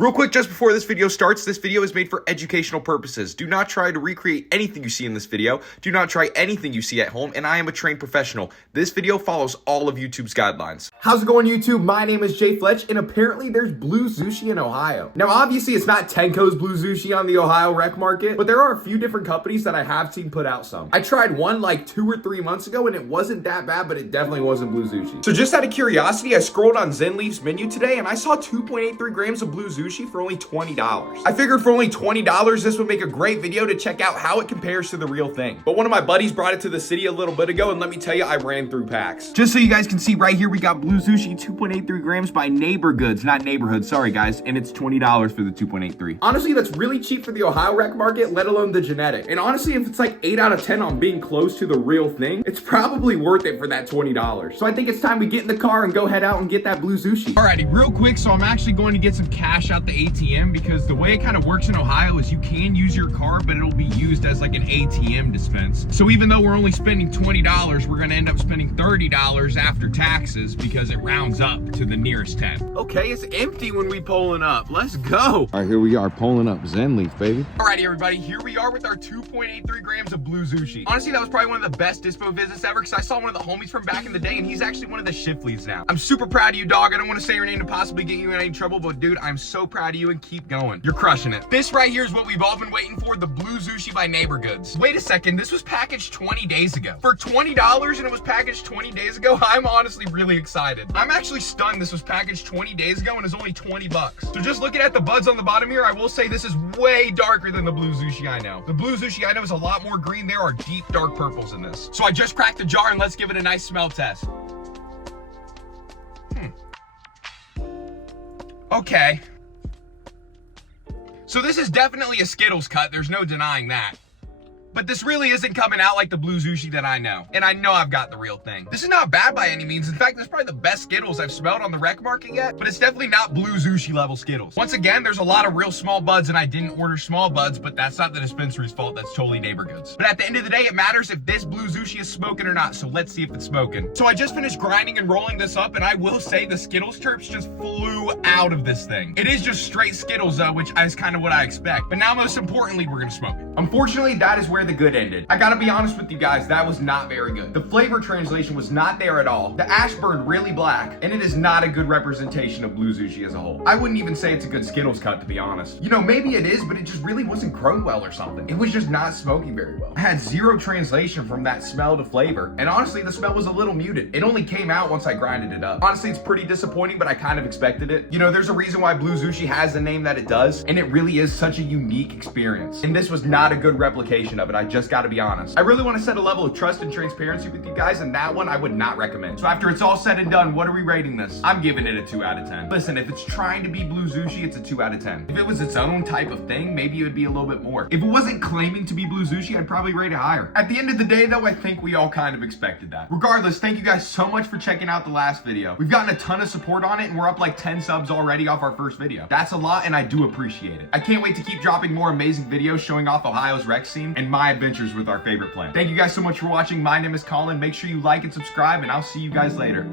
Real quick, just before this video starts, this video is made for educational purposes. Do not try to recreate anything you see in this video. Do not try anything you see at home, and I am a trained professional. This video follows all of YouTube's guidelines. How's it going, YouTube? My name is Jay Fletch, and apparently there's Blue Zushi in Ohio. Now, obviously, it's not Tenko's Blue Zushi on the Ohio rec market, but there are a few different companies that I have seen put out some. I tried one like 2 or 3 months ago, and it wasn't that bad, but it definitely wasn't Blue Zushi. So just out of curiosity, I scrolled on ZenLeaf's menu today, and I saw 2.83 grams of Blue Zushi for only $20. I figured for only $20, this would make a great video to check out how it compares to the real thing. But one of my buddies brought it to the city a little bit ago, and let me tell you, I ran through packs. Just so you guys can see right here, we got Blue Zushi 2.83 grams by Neighbor Goods, not Neighborhood, sorry guys, and it's $20 for the 2.83. Honestly, that's really cheap for the Ohio rec market, let alone the genetic. And honestly, if it's like 8 out of 10 on being close to the real thing, it's probably worth it for that $20. So I think it's time we get in the car and go head out and get that Blue Zushi. Alrighty, real quick, so I'm actually going to get some cash out the ATM because the way it kind of works in Ohio is you can use your card, but it'll be used as like an ATM dispense. So even though we're only spending $20, we're gonna end up spending $30 after taxes because it rounds up to the nearest 10. Okay, it's empty when we pulling up. Let's go. All right, here we are pulling up ZenLeaf, baby. Alrighty, everybody, here we are with our 2.83 grams of Blue Zushi. Honestly, that was probably one of the best dispo visits ever because I saw one of the homies from back in the day, and he's actually one of the shift leads now. I'm super proud of you, dog. I don't want to say your name to possibly get you in any trouble, but dude, I'm so proud of you and keep going. You're crushing it. This right here is what we've all been waiting for, the Blue Zushi by Neighbor Goods. Wait a second, this was packaged 20 days ago. For $20 and it was packaged 20 days ago, I'm honestly really excited. I'm actually stunned this was packaged 20 days ago and is only 20 bucks. So just looking at the buds on the bottom here, I will say this is way darker than the Blue Zushi I know. The Blue Zushi I know is a lot more green. There are deep dark purples in this. So I just cracked the jar and let's give it a nice smell test. Okay. So this is definitely a Skittles cut, there's no denying that. But this really isn't coming out like the Blue Zushi that I know. And I know I've got the real thing. This is not bad by any means. In fact, this is probably the best Skittles I've smelled on the rec market yet, but it's definitely not Blue Zushi level Skittles. Once again, there's a lot of real small buds and I didn't order small buds, but that's not the dispensary's fault. That's totally Neighbor Goods. But at the end of the day, it matters if this Blue Zushi is smoking or not. So let's see if it's smoking. So I just finished grinding and rolling this up, and I will say the Skittles terps just flew out of this thing. It is just straight Skittles though, which is kind of what I expect. But now most importantly, we're gonna smoke it. Unfortunately, that is where the good ended. I gotta be honest with you guys, that was not very good. The flavor translation was not there at all. The ash burned really black, and it is not a good representation of Blue Zushi as a whole. I wouldn't even say it's a good Skittles cut, to be honest. You know, maybe it is, but it just really wasn't grown well or something. It was just not smoking very well. I had zero translation from that smell to flavor, and honestly, the smell was a little muted. It only came out once I grinded it up. Honestly, it's pretty disappointing, but I kind of expected it. You know, there's a reason why Blue Zushi has the name that it does, and it really is such a unique experience. And this was not a good replication of it, I just gotta be honest. I really want to set a level of trust and transparency with you guys, and that one I would not recommend. So after it's all said and done, what are we rating this? I'm giving it a 2 out of 10. Listen, if it's trying to be Blue Zushi, it's a 2 out of 10. If it was its own type of thing, maybe it would be a little bit more. If it wasn't claiming to be Blue Zushi, I'd probably rate it higher. At the end of the day though, I think we all kind of expected that. Regardless, thank you guys so much for checking out the last video. We've gotten a ton of support on it, and we're up like 10 subs already off our first video. That's a lot, and I do appreciate it. I can't wait to keep dropping more amazing videos showing off Ohio's rec scene and my adventures with our favorite plant. Thank you guys so much for watching. My name is Colin. Make sure you like and subscribe, and I'll see you guys later.